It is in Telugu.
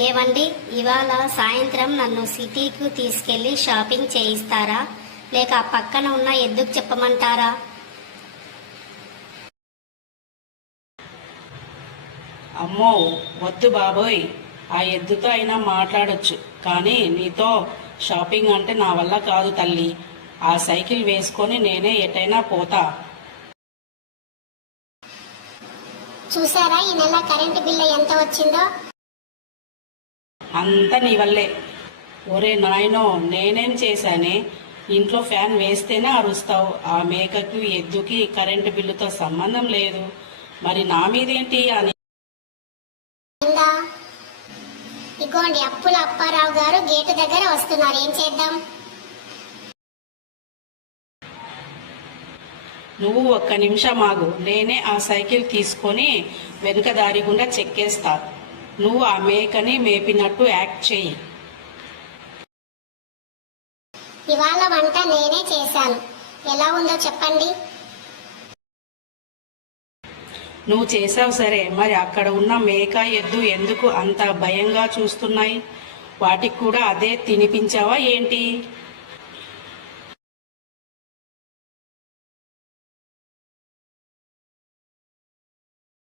ఏవండి, ఇవాళ సాయంత్రం నన్ను సిటీకి తీసుకెళ్లి షాపింగ్ చేయిస్తారా, లేక ఆ పక్కన ఉన్న ఎద్దుకు చెప్పమంటారా? అమ్మో, వద్దు బాబోయ్. ఆ ఎద్దుతో అయినా మాట్లాడొచ్చు, కానీ నీతో షాపింగ్ అంటే నా వల్ల కాదు తల్లి. ఆ సైకిల్ వేసుకొని నేనే ఎటైనా పోతా. చూసారా ఈ నెల కరెంటు బిల్లు ఎంత వచ్చిందో? అంతా నీ వల్లే. ఒరే నాయనో, నేనేం చేశానే? ఇంట్లో ఫ్యాన్ వేస్తేనే అరుస్తావు. ఆ మేకకు ఎద్దుకి కరెంటు బిల్లుతో సంబంధం లేదు. మరి నా మీదేంటి అని. ఇగోండి, అప్పుల అప్పారావు గారు గేటు దగ్గర వస్తున్నారు. ఏం చేద్దాం? నువ్వు ఒక్క నిమిషం ఆగు. నేనే ఆ సైకిల్ తీసుకొని వెనుక దారి గుండా చెక్కేస్తా. నువ్వు ఆ మేకని మేపినట్టు యాక్ట్ చెయ్యి. ఇవాళ వంట నేనే చేశాను. ఎలా ఉందో చెప్పండి. నువ్వు చేసావు సరే, మరి అక్కడ ఉన్న మేక ఎద్దు ఎందుకు అంత భయంగా చూస్తున్నాయి? వాటికి కూడా అదే తినిపించావా ఏంటి?